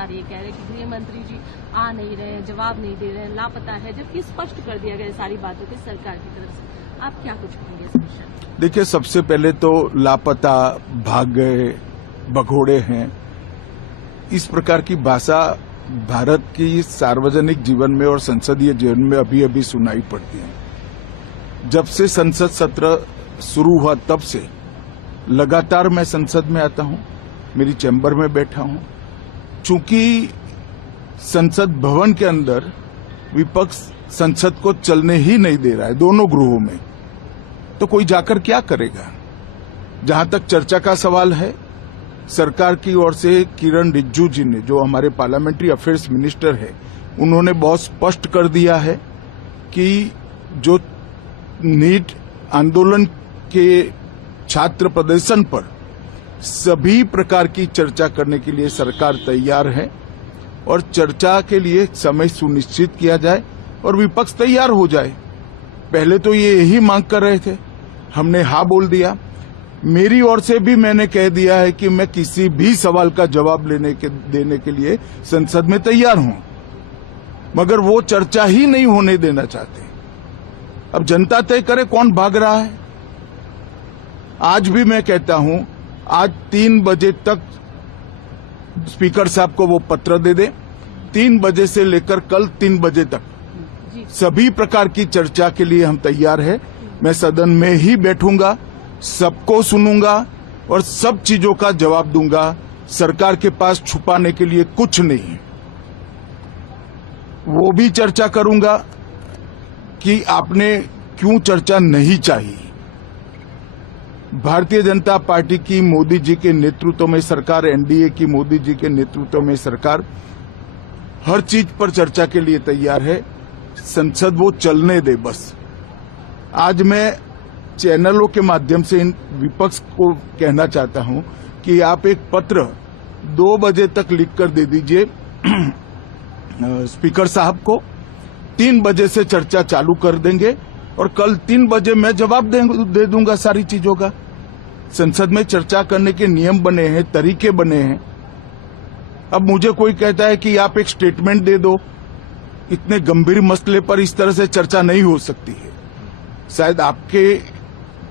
लगातार ये कह रहे हैं कि गृह मंत्री जी आ नहीं रहे हैं, जवाब नहीं दे रहे हैं, लापता है, जबकि स्पष्ट कर दिया गया सारी बातों की सरकार की तरफ से। आप क्या कुछ कहेंगे इस विषय में? देखिए, सबसे पहले तो लापता, भाग गए, भगोड़े हैं, इस प्रकार की भाषा भारत की सार्वजनिक जीवन में और संसदीय जीवन में अभी अभी सुनाई पड़ती है। जब से संसद सत्र शुरू हुआ तब से लगातार मैं संसद में आता हूं, मेरी चैम्बर में बैठा हूं। चूंकि संसद भवन के अंदर विपक्ष संसद को चलने ही नहीं दे रहा है, दोनों गृहों में, तो कोई जाकर क्या करेगा? जहां तक चर्चा का सवाल है, सरकार की ओर से किरण रिजिजू जी ने, जो हमारे पार्लियामेंट्री अफेयर्स मिनिस्टर है, उन्होंने बहुत स्पष्ट कर दिया है कि जो नीट आंदोलन के छात्र प्रदर्शन पर सभी प्रकार की चर्चा करने के लिए सरकार तैयार है और चर्चा के लिए समय सुनिश्चित किया जाए और विपक्ष तैयार हो जाए। पहले तो ये यही मांग कर रहे थे, हमने हाँ बोल दिया। मेरी ओर से भी मैंने कह दिया है कि मैं किसी भी सवाल का जवाब देने के लिए संसद में तैयार हूं, मगर वो चर्चा ही नहीं होने देना चाहते। अब जनता तय करे कौन भाग रहा है। आज भी मैं कहता हूं, आज 3 बजे तक स्पीकर साहब को वो पत्र दे दे, 3 बजे से लेकर कल 3 बजे तक सभी प्रकार की चर्चा के लिए हम तैयार हैं। मैं सदन में ही बैठूंगा, सबको सुनूंगा और सब चीजों का जवाब दूंगा। सरकार के पास छुपाने के लिए कुछ नहीं है। वो भी चर्चा करूंगा कि आपने क्यों चर्चा नहीं चाहिए। भारतीय जनता पार्टी की मोदी जी के नेतृत्व में सरकार, एनडीए की मोदी जी के नेतृत्व में सरकार हर चीज पर चर्चा के लिए तैयार है। संसद वो चलने दे बस। आज मैं चैनलों के माध्यम से इन विपक्ष को कहना चाहता हूं कि आप एक पत्र 2 बजे तक लिखकर दे दीजिए स्पीकर साहब को, 3 बजे से चर्चा चालू कर देंगे और कल 3 बजे मैं जवाब दे दूंगा सारी चीजों का। संसद में चर्चा करने के नियम बने हैं, तरीके बने हैं। अब मुझे कोई कहता है कि आप एक स्टेटमेंट दे दो, इतने गंभीर मसले पर इस तरह से चर्चा नहीं हो सकती है। शायद आपके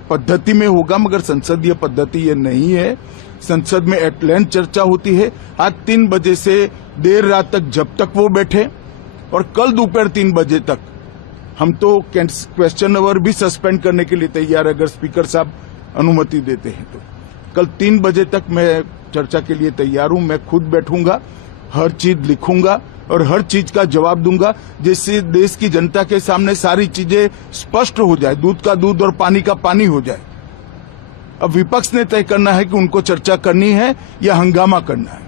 पद्धति में होगा, मगर संसदीय पद्धति ये नहीं है। संसद में एट लेंथ चर्चा होती है। आज 3 बजे से देर रात तक, जब तक वो बैठे, और कल दोपहर 3 बजे तक हम तो क्वेश्चन आवर भी सस्पेंड करने के लिए तैयार है, अगर स्पीकर साहब अनुमति देते हैं तो। कल 3 बजे तक मैं चर्चा के लिए तैयार हूं। मैं खुद बैठूंगा, हर चीज लिखूंगा और हर चीज का जवाब दूंगा, जिससे देश की जनता के सामने सारी चीजें स्पष्ट हो जाए, दूध का दूध और पानी का पानी हो जाए। अब विपक्ष ने तय करना है कि उनको चर्चा करनी है या हंगामा करना है।